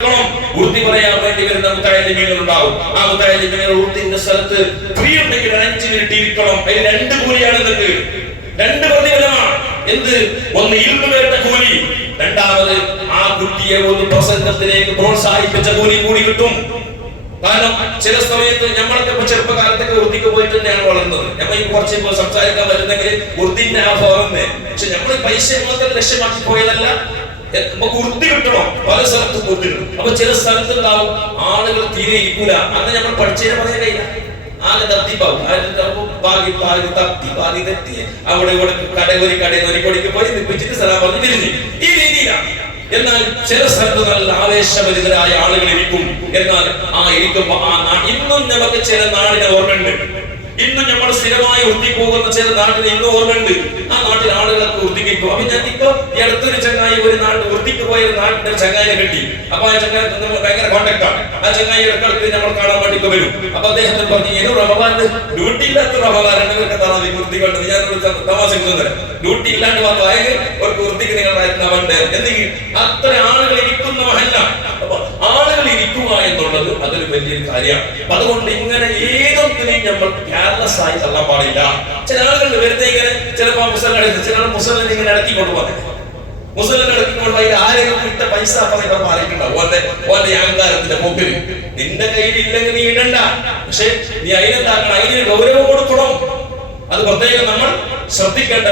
ഉറുദി പറയാൻ വേണ്ടി വരുന്ന മുത്തഅല്ലിമീങ്ങൾ ഉണ്ടാവും. ആ മുത്തഅല്ലിമീങ്ങൾ ഉറുദിന്റെ സ്ഥലത്ത് ഫ്രീ ഉണ്ടെങ്കിൽ 5 മിനിറ്റ് ഇരിക്കണം. അതിൽ 2 കൂലിയാണ് നിങ്ങൾക്ക്, 2 പ്രതിഫലമാണ്. എന്ത്? ഒന്ന് ഇൽമു കേട്ട കൂലി, രണ്ടാമത് ആ കുട്ടിയെ ഒരു പ്രസംഗത്തിലേക്ക് പ്രോത്സാഹിപ്പിച്ച കൂലി കൂടി കിട്ടും. കാരണം ചില സമയത്ത് നമ്മളൊക്കെ ചെറുപ്പകാലത്തൊക്കെ ഉറുദിക്ക് പോയിട്ട് തന്നെയാണ് വളർന്നത്. നമ്മൾ ഈ കുറച്ച് സംസാരിക്കാൻ വരുന്നെങ്കിൽ ഉറുദിന്റെ ആ ഫോറന്നെ, പക്ഷെ നമ്മൾ പൈസ മാത്രം ലക്ഷ്യമാക്കി പോയതല്ല. നമുക്ക് ഉറുദി കിട്ടണം, പല സ്ഥലത്തും ഉറുദിടും. അപ്പൊ ചില സ്ഥലത്തുണ്ടാവും ആളുകൾ തീരെ ഇരിക്കൂല. അന്ന് നമ്മൾ പഠിച്ചതിനെ പറയാൻ കഴിയില്ല, ആകെ തത്തിപ്പാവും. തത്തി തെറ്റി അവിടെ ഇവിടെ കടയൊരിക്കൊടിക്ക് പോയി നിപ്പിച്ചിട്ട് സ്ഥലം പറഞ്ഞ് തിരിഞ്ഞു. ഈ രീതിയിലാണ്. എന്നാൽ ചില സ്ഥലത്ത് നല്ല ആവേശഭരിതരായ ആളുകൾ ഇരിക്കും. എന്നാൽ ആ ഇരിക്കുമ്പോ ഇന്നും നമുക്ക് ചില നാടിനെ ഓർമ്മയുണ്ട്. ഇന്നും നമ്മൾ സ്ഥിരമായി ഉറുദി പോകുന്ന ചില നാട്ടിന് ഇന്നും ഓർമ്മയുണ്ട്. ആ നാട്ടിൽ ആളുകളൊക്കെ ഉറുദിക്കും. അപ്പൊ ഞാൻ ഇപ്പൊ ഈ അടുത്തൊരു ചങ്ങായി ഒരു നാട്ടിൽ ഉറുദിക്ക് പോയ നാട്ടിന്റെ ചങ്ങായിനെ കിട്ടി. അപ്പൊ ആ ചങ്ങായി ഭയങ്കര കോണ്ടാക്ടാണ്. ആ ചങ്ങായി ഇടക്കിടക്ക് നമ്മൾ കാണാൻ വേണ്ടി വരും. അപ്പൊ അദ്ദേഹത്തിന് പറഞ്ഞു, ഏതോ റമദാന് ഡ്യൂട്ടി ഇല്ലാത്ത റമദാൻ ഉറുദി കണ്ടത്. ഞാൻ തമാശ ഡ്യൂട്ടി ഇല്ലാണ്ട് വന്നതായത് ഒരു ഉറുദിക്ക് നിങ്ങൾ അവന്റെ എന്തെങ്കിലും അത്ര ആളുകൾ ഇരിക്കുന്ന മഹല്ല. അപ്പൊ ആളുകൾ ഇരിക്കുക എന്നുള്ളത് അതൊരു വലിയൊരു കാര്യമാണ്. അതുകൊണ്ട് ഇങ്ങനെ ഏതൊന്നിനെയും നമ്മൾ കെയർലെസ് ആയി തള്ളാൻ പാടില്ല. ചില ആളുകൾ വെറുതെ ഇങ്ങനെ ചിലപ്പോ മുസലിനെ ഇങ്ങനെ ഇടക്കിക്കൊണ്ട് പോകുന്നത്, മുസലിനെ ഇടക്കിക്കൊണ്ട് അതിൽ ആരെങ്കിലും ഇട്ട പൈസ മാറിയിട്ടുണ്ടാവും. ഓന്റെ അഹങ്കാരത്തിന്റെ പോക്കിൽ നിന്റെ കയ്യിൽ ഇല്ലെങ്കിൽ നീ ഇടണ്ട. പക്ഷെ നീ അതിനെന്താക്കണം, അതിന് ഗൗരവം കൊടുക്കണം. അത് പ്രത്യേകം നമ്മൾ ശ്രദ്ധിക്കേണ്ട